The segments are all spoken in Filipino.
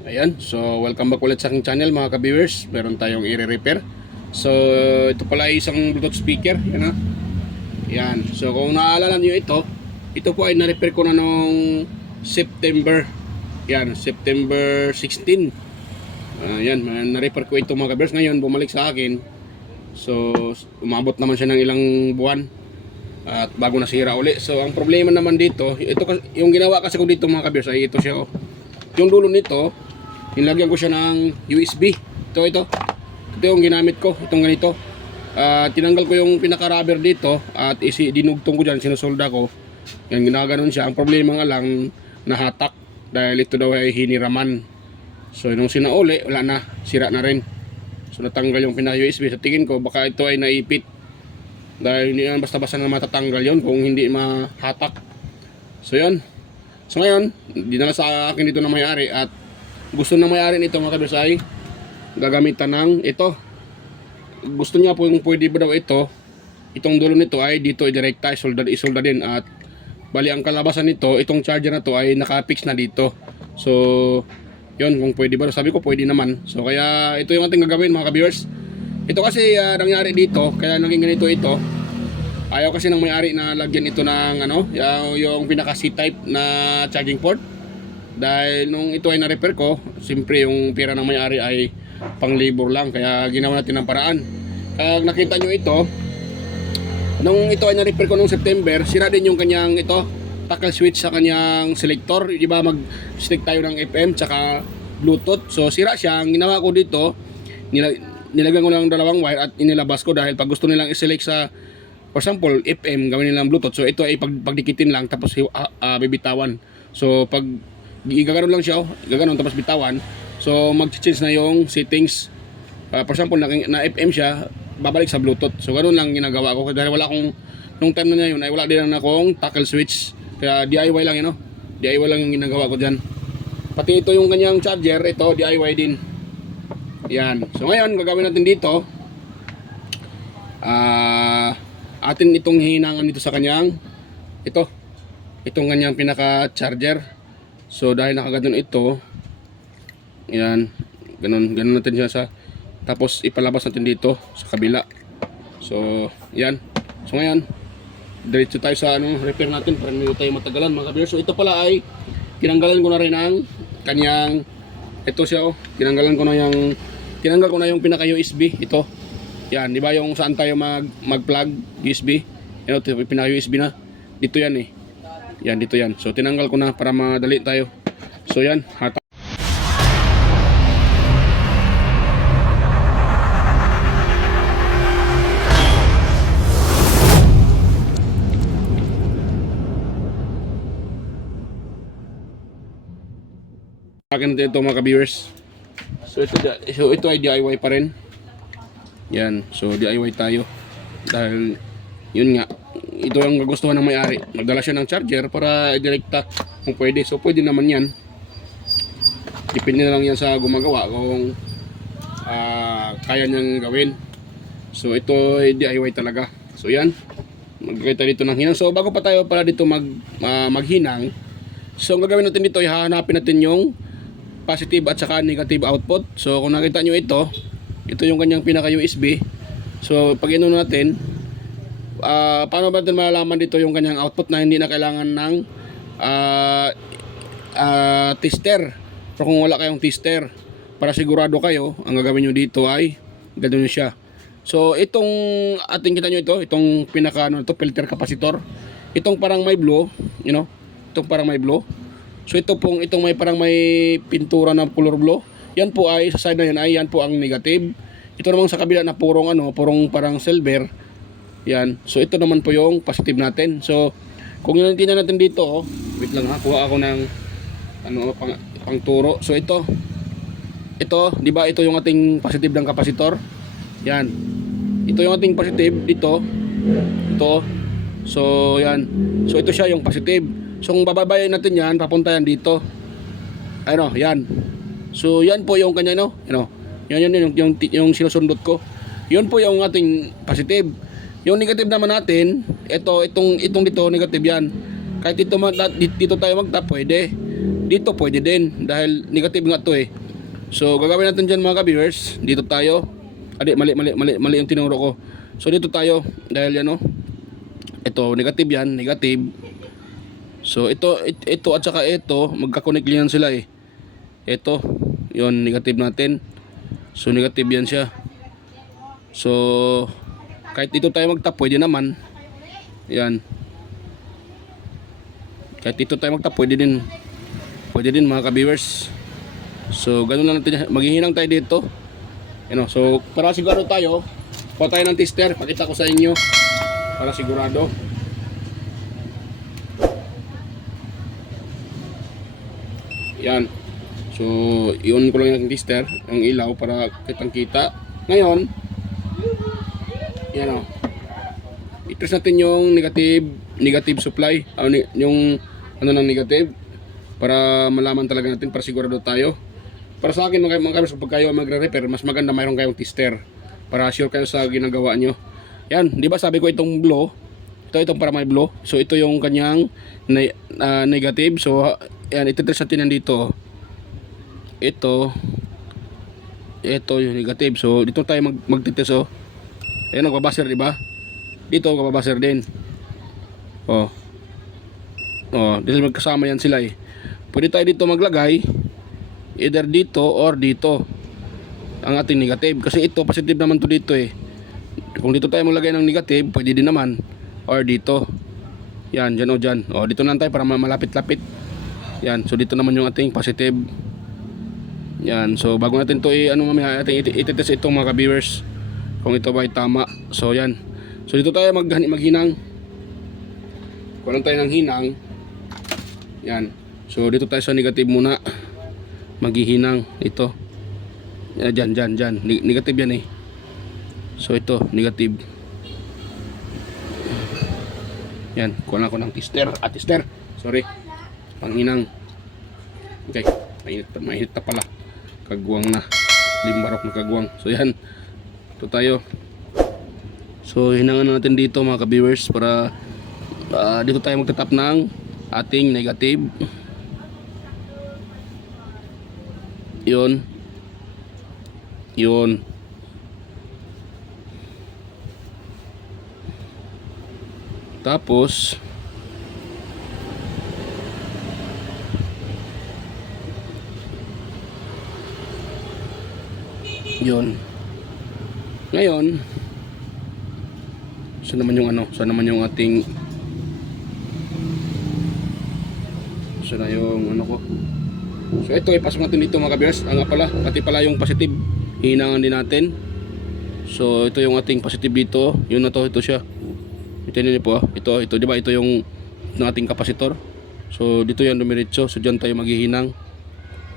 Ayan, so welcome back ulit sa aking channel mga ka-viewers. Meron tayong i-repair. So ito pala ay isang Bluetooth speaker. Yan ha. Yan, so kung naaalala nyo ito po ay na-repair ko na noong September. Yan, September 16. Yan, na-repair ko ito mga ka-viewers. Ngayon bumalik sa akin. So umabot naman siya ng ilang buwan at bago nasira uli. So ang problema naman dito, ito yung ginawa kasi ko dito mga ka-viewers ay ito siya. Yung dulo nito, nilagyan ko siya ng USB. Ito yung ginamit ko, itong ganito. Tinanggal ko yung pinaka-rubber dito at dinugtong ko dyan, sinusolda ko. Yan, ginaganon siya. Ang problema nga lang, nahatak dahil ito daw ay hiniraman. So nung sinauli, wala na, sira na rin. So natanggal yung pinaka-USB. Sa tingin ko, baka ito ay naipit. Dahil hindi naman basta-basta na matatanggal yon kung hindi mahatak. So yun. So ngayon, dinala sa akin dito na may-ari at gusto na may-ari nito mga kabers ay gagamitan ng ito. Gusto niya po yung pwede ba daw itong dulo nito ay dito i-direkta, isolda din at bali ang kalabasan nito, itong charger na to ay naka-fix na dito. So yun, kung pwede ba, sabi ko pwede naman. So kaya ito yung ating gagawin mga kabers. Ito kasi nangyari dito, kaya naging ganito ito. Ayaw kasi ng may-ari na lagyan ito ng yung pinaka C-type na charging port. Dahil nung ito ay na-repair ko, siyempre yung pera ng may-ari ay pang-labor lang. Kaya ginawa natin ng paraan. Kaya nakita nyo ito, nung ito ay na-repair ko nung September, sira din yung kanyang tackle switch sa kanyang selector. Diba mag-stick tayo ng FM tsaka Bluetooth. So sira siya. Ang ginawa ko dito, nilagyan ko lang dalawang wire at inilabas ko dahil pag gusto nilang i-select sa, for example, FM, gawin nilang Bluetooth. So ito ay pagdikitin lang tapos bibitawan. So pag gaganon lang siya, gaganon tapos bitawan. So mag-change na yung settings. For example, na FM siya, babalik sa Bluetooth. So ganoon lang ginagawa ko dahil wala akong nung time na yun ay wala din akong tackle switch. Kaya DIY lang DIY lang yung ginagawa ko diyan. Pati ito yung kanyang charger, ito DIY din. Yan. So ngayon gagawin natin dito atin itong hinangan dito sa kanyang itong kanyang pinaka charger. So dahil nakaganon ito, yan, ganun natin siya tapos ipalabas natin dito sa kabila. So yan. So ngayon diretso tayo sa repair natin para hindi tayo matagalan mga kabir. So ito pala ay tinanggalan ko na rin ang kanyang tinanggal ko na yung pinaka USB ito. Yan, di ba yung saan tayo mag-plug USB? Yan, pinaka USB na. Dito yan Yan, dito yan. So tinanggal ko na para madali tayo. So yan, hata. Akin natin ito mga ka-viewers. So ito ay DIY pa rin. Yan, so DIY tayo. Dahil yun nga, ito ang gustuhan ng may-ari. Magdala siya ng charger para i-direkta kung pwede. So pwede naman yan. Depende na lang yan sa gumagawa kung kaya niyang gawin. So ito ay DIY talaga. So yan, magkita dito ng hinang. So bago pa tayo pala dito maghinang, so ang gagawin natin dito ay hahanapin natin yung positive at saka negative output. So kung nakita nyo ito yung kanyang pinaka USB. So pag ino natin, paano ba natin malalaman dito yung kanyang output na hindi na kailangan ng tester? Pero kung wala kayong tester, para sigurado kayo, ang gagawin nyo dito ay ganoon siya. So itong ating kita nyo itong pinaka filter capacitor. Itong parang may blue, itong parang may blue. So itong may parang may pintura na color blue. Yan po ay sa side na yan ay yan po ang negative. Ito naman sa kabila na purong parang silver. Yan. So ito naman po yung positive natin. So kung yun tingnan natin dito, wait lang kuha ako ng pang turo. So ito, di ba ito yung ating positive ng kapasitor? Yan. Ito yung ating positive dito. Ito. So yan. So ito siya yung positive. So kung bababayin natin yan, papunta yan dito. Yan. So yan po yung kanya Yan yung sinusundot ko. Yun po yung ating positive. Yung negative naman natin, itong dito negative yan. Kahit dito tayo magtap, pwede. dito pwede din dahil negative nga to eh. So gagawin natin dyan mga ka-viewers, dito tayo. Mali yung tinuro ko. So dito tayo dahil yan ito negative yan, negative. So ito at saka ito magka-connect yan sila eh. Ito, yon negative natin. So negative yan siya. So kahit dito tayo magtap pwede naman. Yan. Kahit dito tayo magtap pwede din. Pwede din mga ka-viewers. So ganun lang natin, maghihinang tayo dito. So para sigurado tayo, kuha tayo ng tester, pakita ko sa inyo para sigurado. Yan. So iyon ko lang yung tester, ang ilaw para kitang kita. Ngayon, yan i-test natin yung negative supply, yung ng negative para malaman talaga natin, para sigurado tayo. Para sa akin mga kabers, pag kayo magre-repair, mas maganda mayroon kayong tester para sure kayo sa ginagawa nyo. Yan, di ba sabi ko itong blow, itong para may blow. So ito yung kanyang negative. So yan, iti-test natin nandito. Ito yung negative. So dito tayo magtitest. Ayan, nagbabaser, di ba? Dito nagbabaser din. Dahil magkasama yan sila eh. Pwede tayo dito maglagay either dito or dito ang ating negative, kasi ito positive naman to dito eh. Kung dito tayo maglagay ng negative, pwede din naman, or dito. Yan, dyan o dyan. Dito na tayo para malapit-lapit. Yan, so dito naman yung ating positive. Yan, so bago natin to mamaya ating ititest itong mga ka-viewers kung ito ba ay tama. So yan, so dito tayo maghinang. Kulang tayo ng hinang. Yan, so dito tayo sa negative muna, maghihinang ito. Dyan. Negative yan eh. So ito, negative. Yan, kuha ko ng tester. Sorry. Panghinang. Okay, mainit na pala. Kagwang na. Limbarok na kagwang. So yan. Ito tayo. So hinangan na natin dito mga ka-viewers para dito tayo magtatap ng ating negative. Yun. Tapos yun. Ngayon, saan naman yung ating, saan na yung ko. So ito, ipasok natin dito mga ka-viewers. Pati pala yung positive, hihinangan din natin. So ito yung ating positive dito. Yun na to, ito siya. Ito nyo po, ito diba, ito yung ating kapasitor. So dito yan dumiretso. So dyan tayo maghihinang.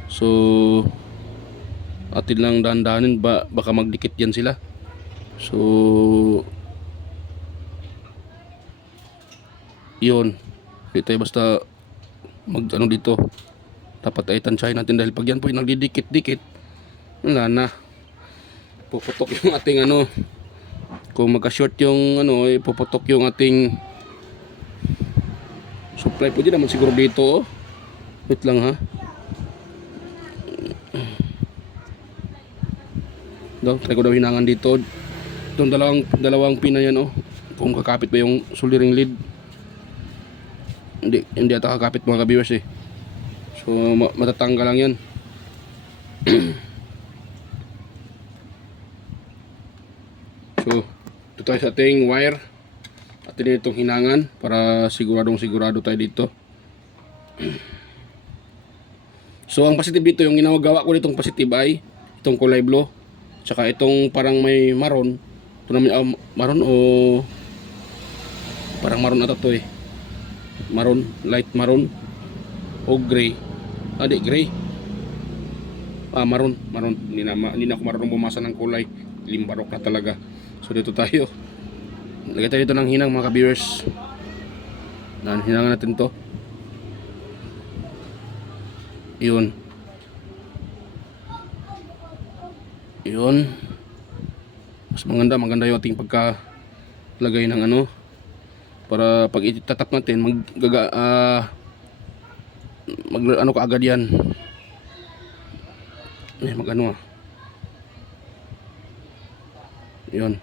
So atin lang dahan-dahanin, baka magdikit yan sila. So yun, dito tayo basta dito. Dapat ay tansyahin natin, dahil pag yan po yung nagdidikit-dikit, wala na, puputok yung ating kung magka-short yung puputok yung ating supply. Pwede naman siguro dito. Wait lang ha. Try ko daw hinangan dito. Itong dalawang pin na yan kung kakapit ba yung soldering lead. Hindi ata kakapit mga ka-viewers eh. So matatanggal lang yan. So ito tayo sa ating wire at itong hinangan para sigurado tayo dito. So ang positive dito, yung ginagawa ko ditong positive ay itong kulay blue, tsaka itong parang may maroon. Ito naman maroon o parang maroon ata to eh. Maroon, light maroon o gray. Gray. Maroon. Hindi na ako marunong bumasa ng kulay. Limbarok na talaga. So dito tayo. Lagay tayo dito ng hinang mga ka-viewers. Hinangan natin to. Yun. Mas maganda yung ating pagkalagay ng para pag itatap natin ano ka agad yan. Mag ano yun.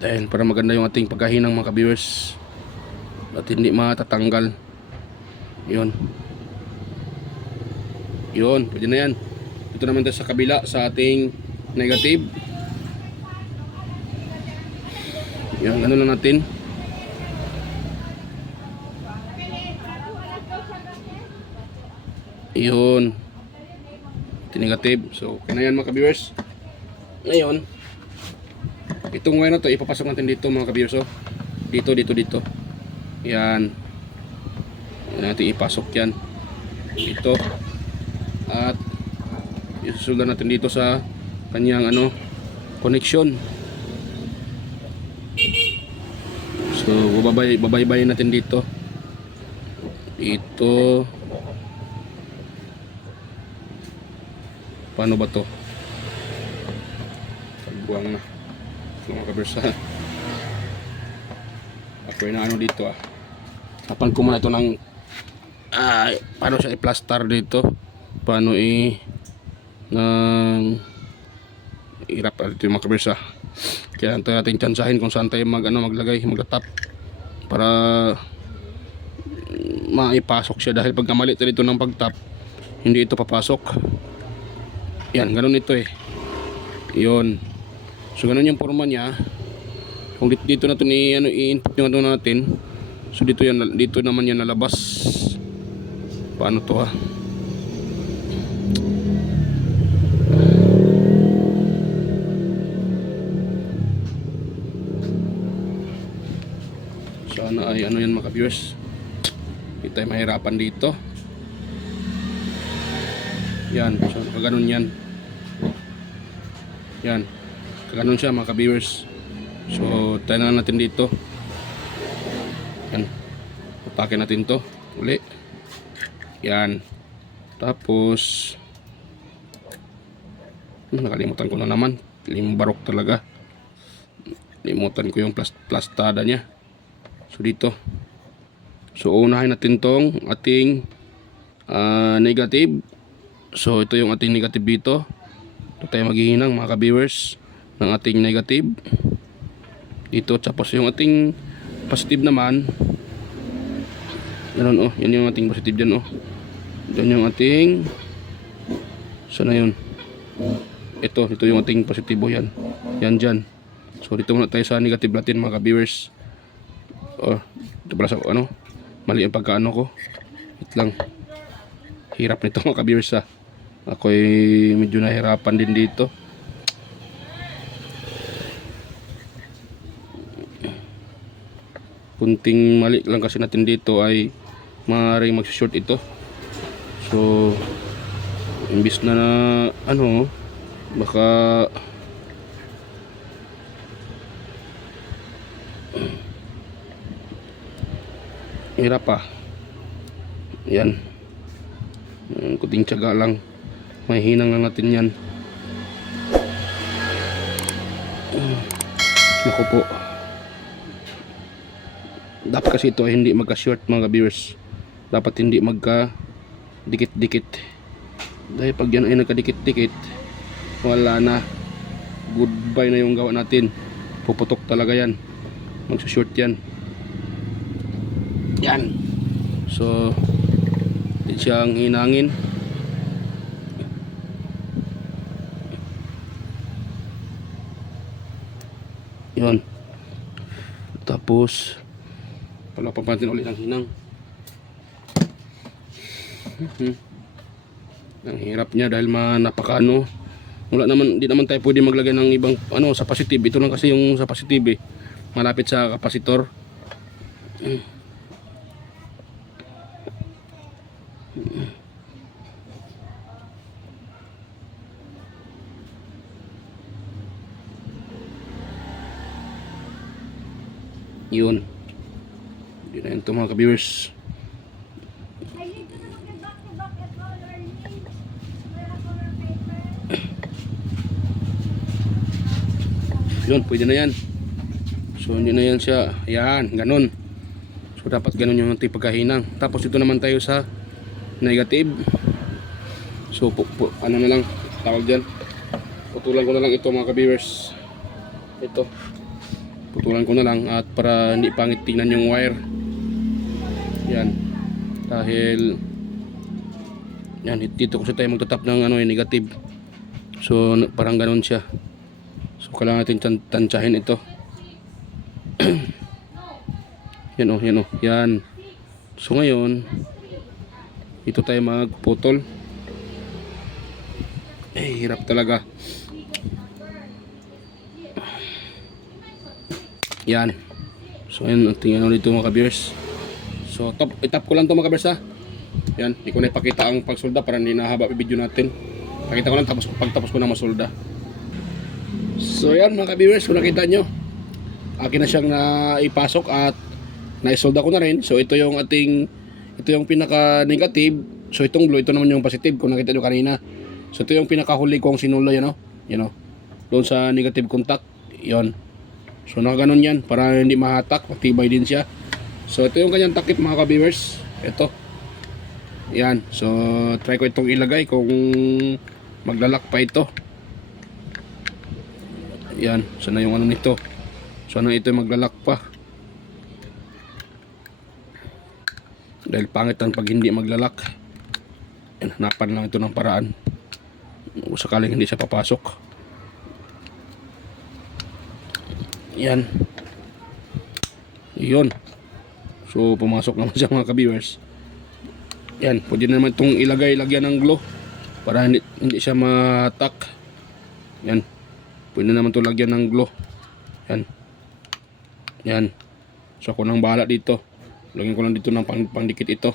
Dahil para maganda yung ating pagkahinang mga ka-viewers at hindi matatanggal. Yun, pwede na yan. Ito naman tayo sa kabila sa ating negative. Yan, ano lang natin. Yun, negative. So okay na yan mga ka-viewers. Ngayon itong wire na to ipapasok natin dito mga ka-viewers. So dito. Yan, natin ipasok yan dito at isusundan natin dito sa kanyang connection. So babaybayin natin dito. Paano ba to? Pagbuang na mga kabersa. Ako na dito tapan ko muna ito ng paano siya i-plaster dito, paano hirap dito yung mga kabersa. Kaya ito natin tsansahin kung saan tayo maglatap para maipasok siya, dahil pag mali tayo dito ng pagtap hindi ito papasok. Yan, ganun ito yun. So ganun yung forma niya. Kung dito na ito i-input yung natin, so dito naman yan nalabas. Paano to sana ay yan mga ka-viewers, hindi tayo mahirapan dito. Yan, so kaganon yan. Yan, kaganon siya mga ka-viewers. So tayo na natin dito. Yan, upakin natin to uli. Yan, tapos nakalimutan ko na naman, limbarok talaga, limutan ko yung plastada nya. So dito, so unahin natin tong ating negative. So ito yung ating negative dito. Ito tayo maghihinang mga ka-viewers ng ating negative dito. Tapos yung ating positive naman, ganun yan yung ating positive dyan dyan yung ating, sana yun, ito yung ating positibo, yan dyan. So dito muna tayo sa negative natin mga ka-viewers. Ito pala sa mali ang pagkaano ko, wait lang, hirap nito mga ka-viewers ako'y medyo nahirapan din dito. Kunting mali lang kasi natin dito ay maaaring mag-short ito. So imbis na baka hirap yan, kunting tiyaga lang, mahihinang lang natin yan. Naku po, dapat kasi ito ay hindi magka-short mga viewers, dapat hindi magka dikit-dikit, dahil pag yan ay nagka-dikit-dikit, wala na, goodbye na yung gawa natin, puputok talaga yan, magsa-short yan. So hindi siyang hinangin. Yun, tapos palapan natin ulit ang hinang. Ang hirap niya dahil napakaano, hindi naman tayo pwede maglagay ng ibang sa positive. Ito lang kasi yung sa positive malapit sa kapasitor. Yun, hindi na yun ito mga ka-viewers. Yun, pwede na yan. So hindi na yan siya, yan, ganun. So dapat ganun yung ating pagkahinang. Tapos ito naman tayo sa negative. So ano na lang tawag dyan, putulan ko na lang ito mga ka-viewers. Ito putulan ko na lang at para hindi pangit tingnan yung wire. Yan, dahil yan, dito kasi tayo magtatap ng ano, yung negative. So parang ganun siya. So kailangan natin tansyahin ito. Yan o, yan o, yan. So ngayon ito tayo magputol. Hirap talaga. Yan. So ayun, tingnan ulit ito mga ka-viewers. So itap ko lang ito mga ka-viewers ha. Yan, hindi ko na ipakita ang pagsolda para hindi nahaba yung video natin. Pakita ko lang pagtapos ko na masolda. So yan mga ka-viewers, kung nakita nyo, akin na siyang naipasok at naisolda ko na rin. So ito yung pinaka negative. So itong blue, ito naman yung positive kung nakita nyo kanina. So ito yung pinakahuli kong sinula, yan o. Yan o. Doon sa negative contact. Yan. So nakaganon yan para hindi mahatak. Matibay din siya. So ito yung kanyang takip mga ka-viewers. Ito. Yan. So try ko itong ilagay kung maglalak pa ito. Yan. Sana yung ano nito. Sana ito yung maglalak pa. Dahil pangit ang pag hindi maglalak. Yan. Hanapan lang ito ng paraan. Sakaling hindi siya papasok. Yan. Yun. So pumasok naman siya mga ka-viewers. Yan, pwede naman itong lagyan ng glue para hindi siya matak. Yan. Pwede naman itong lagyan ng glue. Yan. Yan. So ako nang bahala dito. Lagyan ko lang dito ng pangdikit ito.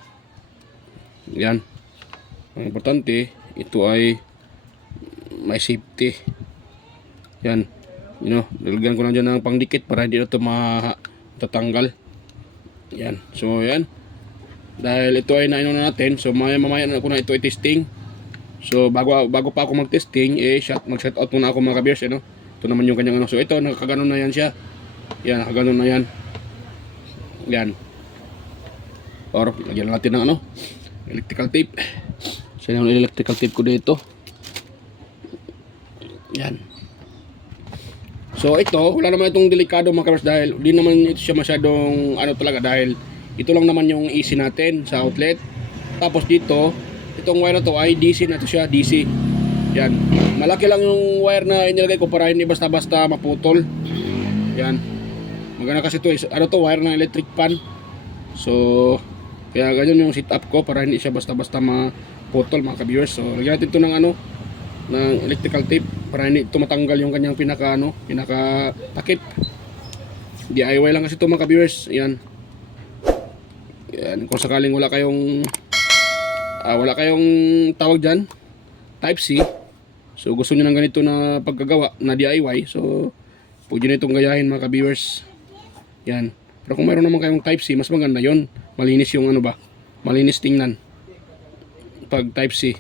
Yan. Ang importante, ito ay may safety. Yan. Nilagyan ko lang dyan ng pangdikit para hindi na ito matatanggal. Yan. So yan. Dahil ito ay naino na natin, so mamaya na ako na ito i-testing. So bago pa ako mag-testing, mag-shout out muna ako mga ka-viewers. Ito naman yung kanyang ano. So ito, nakakaganon na yan siya. Yan, nakaganon na yan. Yan. Or lagyan natin ng ano, electrical tape. So yung electrical tape ko dito. Yan. So ito, wala naman itong delikado mga ka-viewers dahil di naman ito siya masyadong ano talaga, dahil ito lang naman yung AC natin sa outlet. Tapos dito, itong wire na to ay DC na to siya, DC. Yan. Malaki lang yung wire na inilagay ko para hindi basta-basta maputol. Yan. Maganda kasi ito, ano to, wire ng electric pan. So, kaya ganyan yung setup ko para hindi siya basta-basta maputol mga ka-viewers. So, lagyan natin ito ng ano, ng electrical tape para hindi ito matanggal yung kanyang pinaka takip. DIY lang kasi ito mga ka-viewers. Yan. Yan, kung sakaling wala kayong tawag dyan, type C, so gusto nyo ng ganito na pagkagawa na DIY, so pwede na itong gayahin mga ka-viewers. Yan. Pero kung mayroon naman kayong type C, mas maganda yon. Malinis yung ano ba, malinis tingnan pag type C.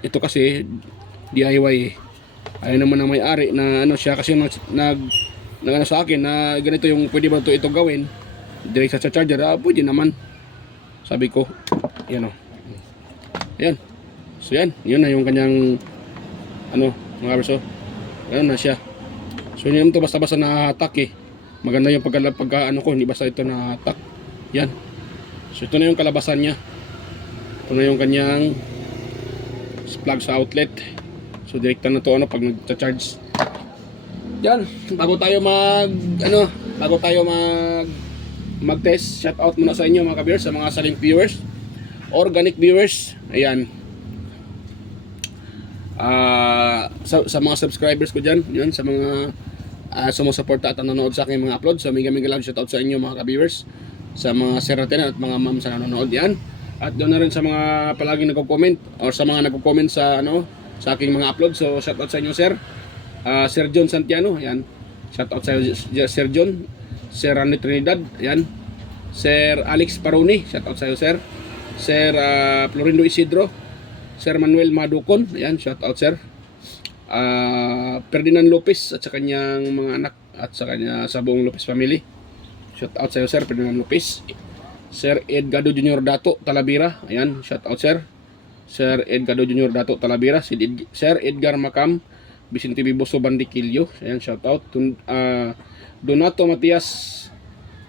Ito kasi DIY ayaw naman na may-ari na ano siya, kasi nag sa akin na ganito yung pwede ba ito gawin direct sa charger. Pwede naman, sabi ko. Yan o. Yan. So yan, yun na yung kanyang ano mga verso. Ganun na siya. So hindi naman ito basta-basta nahatak Maganda yung pagka ano ko, hindi basta ito nahatak. Yan. So ito na yung kalabasan niya. Ito na yung kanyang plug sa outlet. So direkta na to ano pag nagcha-charge. Yan, bago tayo mag-test, shout out muna sa inyo mga ka-viewers, sa mga silent viewers, organic viewers. Ayan. Sa mga subscribers ko dyan, yun, sa mga sumusuporta at nanonood sa aking mga upload. So mega lang shout out sa inyo mga ka-viewers, sa mga sir natin at mga ma'am sa nanonood yan. At doon na rin sa mga palaging nagko-comment or sa mga nagko-comment sa sa aking mga upload. So shout out sa inyo sir. Sir John Santiano, yan. Shout out sa Sir John. Sir Randy Trinidad, yan. Sir Alex Paroni, shout out sa iyo sir. Sir Florindo Isidro. Sir Manuel Madukon, yan, shout out sir. Ferdinand Lopez at sa kanyang mga anak at sa kanya sa buong Lopez family. Shout out sa iyo, Sir Ferdinand Lopez. Sir Edgardo Junior Dato Talavera. Ayan, shout out, Sir. Sir Edgardo Junior Dato Talavera. Sir Edgar Macam. Vicente Biboso Bandiquillo. Ayan, shout out. Donato Matias.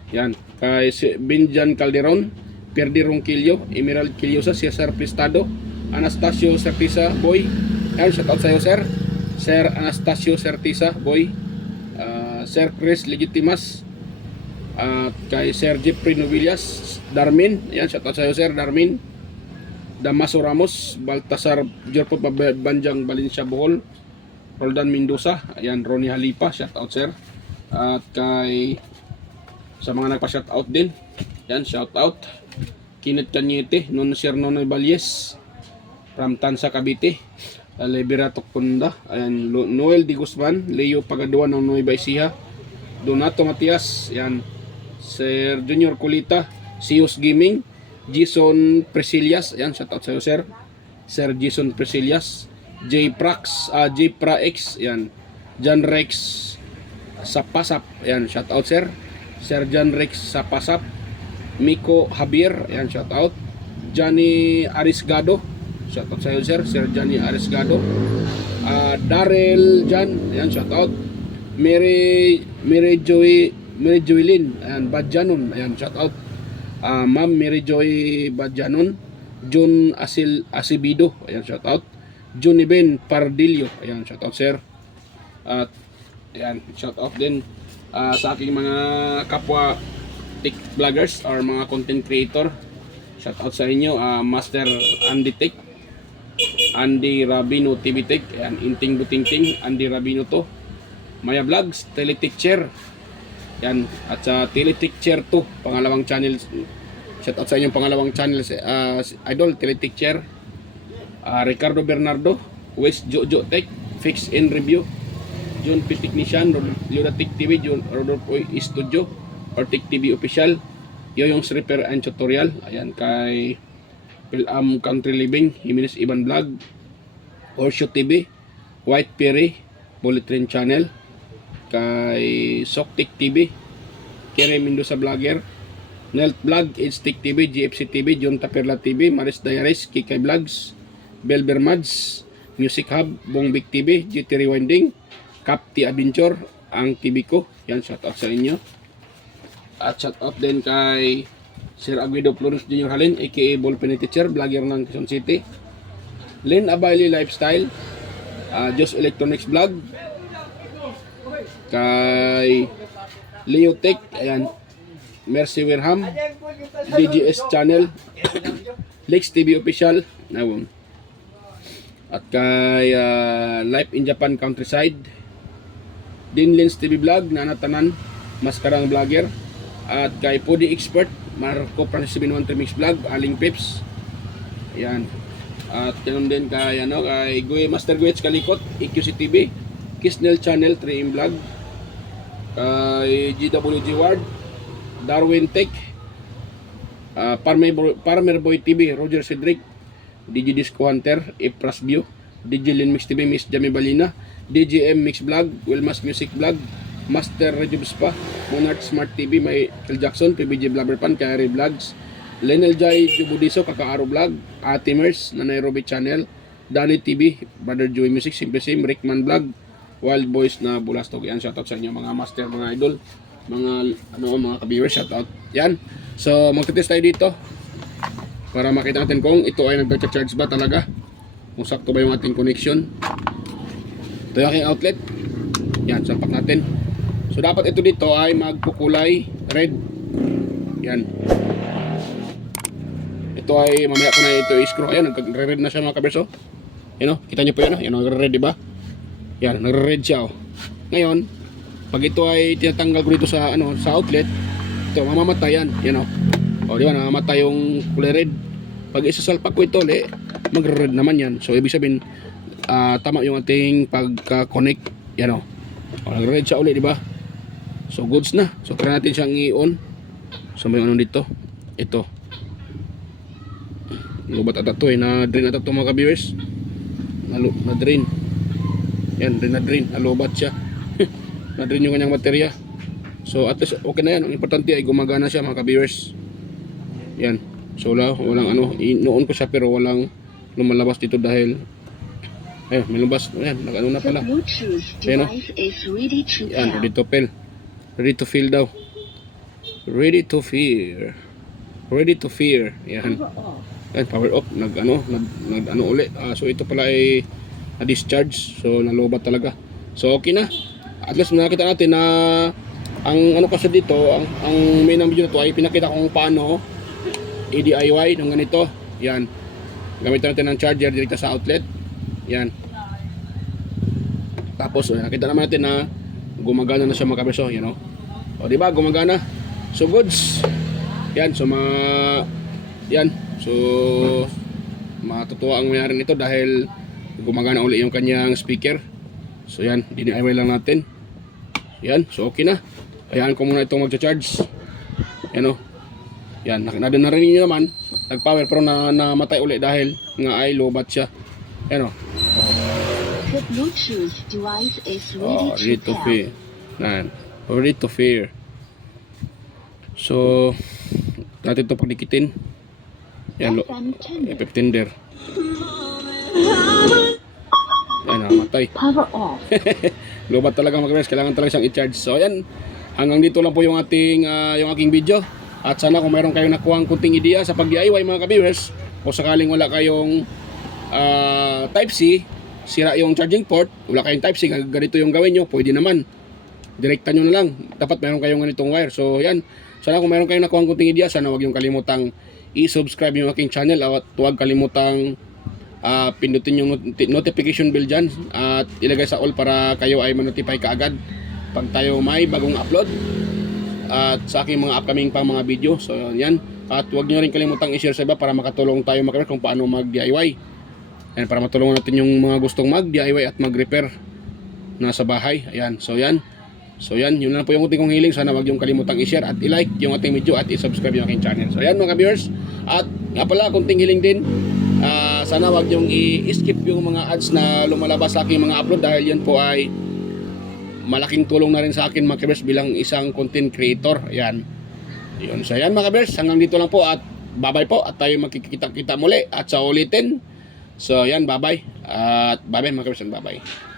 Ayan. Kay Benjan Calderon. Perdi Ronquillo. Emerald Quillosa. Cesar Prestado. Anastasio Certisa Boy. Ayan, shout out sa iyo, Sir. Sir Anastasio Certisa Boy. Sir Chris Legitimas. Kay Sir Jeffrey Novillas Darmin. Ayan, shout out sa iyo, Sir Darmin. Damaso Ramos, Baltasar Jorpo Banjang Valencia Bohol, Roldan Mendoza. Ayan, Ronnie Halipa, shout out, Sir. At kay sa mga nagpa-shout out din. Ayan, shout out Kenneth Cañete, Sir Nonoy Balyes from Tansa Cavite, Liberato Kunda. Ayan, Noel Di Guzman, Leo Pagaduan ng Nueva Ecija, Donato Matias. Ayan, Sir Junior Kulita, Sius Gaming, Jason Presilias. Ayan, shout out sa iyo, Sir. Sir Jason Presilias, J Prax, J Prax. Ayan, John Rex Sapasap. Ayan, shout out, Sir. Sir John Rex Sapasap, Miko Javier. Ayan, shout out. Johnny Arisgado, shout out sa iyo, Sir. Sir Johnny Arisgado. Darrell Jan. Ayan, shout out. Mary Joylyn, ayan, Badjanon. Ayan, shout out. Ma'am Mary Joy Badjanon. John Asibido. Ayan, shout out. Johnny Ben Pardillo. Ayan, shout out, Sir. At ayan, shout out din sa aking mga kapwa tech vloggers or mga content creator. Shout out sa inyo, Master Andy Tech, Andy Rabino TV Tech. Ayan, Inting Butingting, Andy Rabino to. Maya Vlogs, Teletecture. Yan, at sa Teletecture 2, pangalawang channel. Shout out sa inyong pangalawang channel, Idol Teletecture. Ricardo Bernardo, West Jojo Tech, Fix and Review, John P. Technician, Yoda Tech TV, John Rodolfo Studio, or Tech TV Official, Yoyong's Repair and Tutorial. Ayan, kay Pilam Country Living, Jimenez Iban Vlog, Horseshoe TV, White Perry, Bullet Train Channel, kay Soktik TV, Kere Mendoza Vlogger, Nelt Vlog, Edstick TV, GFC TV, John Taperla TV, Maris Diaries, Kikay Vlogs, Belber Mads, Music Hub, Bongbik TV, GT Rewinding, Capti Adventure, ang TV ko. Yan, shout out sa inyo. At shout out din kay Sir Aguido Flores Jr. Halin, aka Ballpen Teacher, vlogger ng Quezon City, Lynn Abaili Lifestyle, Jos Electronics Vlog, kay Leo Tech, ayan, Mercy Werham, DGS Channel, Lex TV Official, at kay Life in Japan Countryside, Dinlins TV Vlog, Nanatanan, Maskarang Vlogger, at kay Pudi Expert, Marco Francis 713 Mix Vlog, Aling Pips, ayan, at ganoon din kay, kay Master Guets Kalikot, EQC TV, Kisnel Channel, 3M Vlog, kay GWG Ward, Darwin Tech, Farmer Boy TV, Roger Cedric, DJ Disco Hunter, Ipras View, DJ Lin Mix TV, Miss Jamie Balina, DJM Mix Vlog, Wilmas Music Vlog, Master Rejub Spa, Monarch Smart TV, Michael Jackson, PBJ Blabberpan, Kayari Vlogs, Lenel Jai Jubudiso, Kakaaro Vlog, Atimers, Nanairobi Channel, Danny TV, Brother Joey Music, Simple Sim, Rickman Vlog, Wild Boys na Bulastog. Yan, shoutout sa inyo mga master, mga idol, mga ka-viewers, shoutout. Yan. So, magte-test tayo dito para makita natin kung ito ay nagcha-charge ba talaga, kung sakto ba yung ating connection. Ito yung aking outlet. Yan, sampak natin. So, dapat ito dito ay magkukulay red. Yan. Ito ay mamaya ko na ito i-screw. Ayan, nagre-red na siya mga kaberso. Yan o, kita nyo po yan o. Yan o, nagre-red, diba? Yan, nagre-red siya o. Ngayon, pag ito ay tinatanggal ko dito sa sa outlet, ito mamamatay yan. Yan o. O, di ba, namamatay yung kulay red. Pag isasalpak ko ito ulit, magre-red naman yan. So, ibig sabihin, tama yung ating pagka-connect. Yan o. O, nagre-red siya ulit, di ba? So, goods na. So, try natin siyang i-on. So, may ano dito. Ito. Lubat ata to eh. Na-drain ata to mga ka-viewers. Na-drain. Yan, na-drain. Nalubat siya. Na-drain yung kanyang baterya. So at least okay na yan. Ang importante ay gumagana siya mga ka-viewers. Yan. So walang ano, noon ko siya pero walang lumalabas dito dahil ayun, may lumabas. Ayan, nag-ano na pala. Ayan o. Yan, ready to fill. Ready to fill daw. Ready to fear. Ready to fear. Yan. Yan, power off. Nag-ano uli. So ito pala ay na-discharge. So nalobat talaga. So okay na. At least nakita natin na ang ano kasi dito, ang main ng video na to ay pinakita kung paano i-DIY ng ganito. Yan. Gamitan natin ng charger direkta sa outlet. Yan. Tapos nakita naman natin na gumagana na siya mga kabeso, you know. O di ba, gumagana. So goods. Yan, so yan. So matutuwa ang mayari nito dahil gumagana uli yung kanyang speaker. So yan, DIY lang natin. Yan, so okay na. Hayaan ko muna itong magcha-charge. Yan o. Yan, narinig nyo naman, nag-power pero namatay uli dahil nga ay lobat siya. Yan o. The Bluetooth device is Ready to fear. Yan, ready to fear. So, natin ito pagdikitin. Yan, FF tender. Yan, namatay. Power off. Lobat talaga mga guys, kailangan talaga siyang i-charge. So ayan, hanggang dito lang po yung yung aking video. At sana kung mayroon kayong nakuhang kunting ideya sa pag-DIY mga ka-viewers, o sakaling wala kayong Type-C, sira yung charging port, wala kayong Type-C, ganito yung gawin nyo, pwede naman. Direktan nyo na lang. Dapat mayroon kayong ganitong wire. So yan, sana kung mayroon kayong nakuhang kunting ideya, sana huwag yung kalimutang i-subscribe yung aking channel at huwag kalimutang pindutin yung notification bell dyan at ilagay sa all para kayo ay manotify kaagad pag tayo may bagong upload at sa aking mga upcoming pang mga video. So yan, at huwag nyo rin kalimutang i-share sa iba para makatulong tayo mag-repair kung paano mag-DIY and para matulungan natin yung mga gustong mag-DIY at mag-repair na sa bahay. Ayan, so yan, yun lang po yung ating kong hiling. Sana huwag yung kalimutang i-share at i-like yung ating video at i-subscribe yung aking channel. So yan mga viewers, at nga pala kunting hiling din, sana wag yung i-skip yung mga ads na lumalabas sa aking mga upload dahil yan po ay malaking tulong na rin sa akin mga kabers bilang isang content creator. Ayan. Yun. So yan mga kabers, hanggang dito lang po at bye-bye po at tayo magkikita-kita muli at sa ulitin. So yan, bye-bye. At bye-bye mga kabers, bye-bye.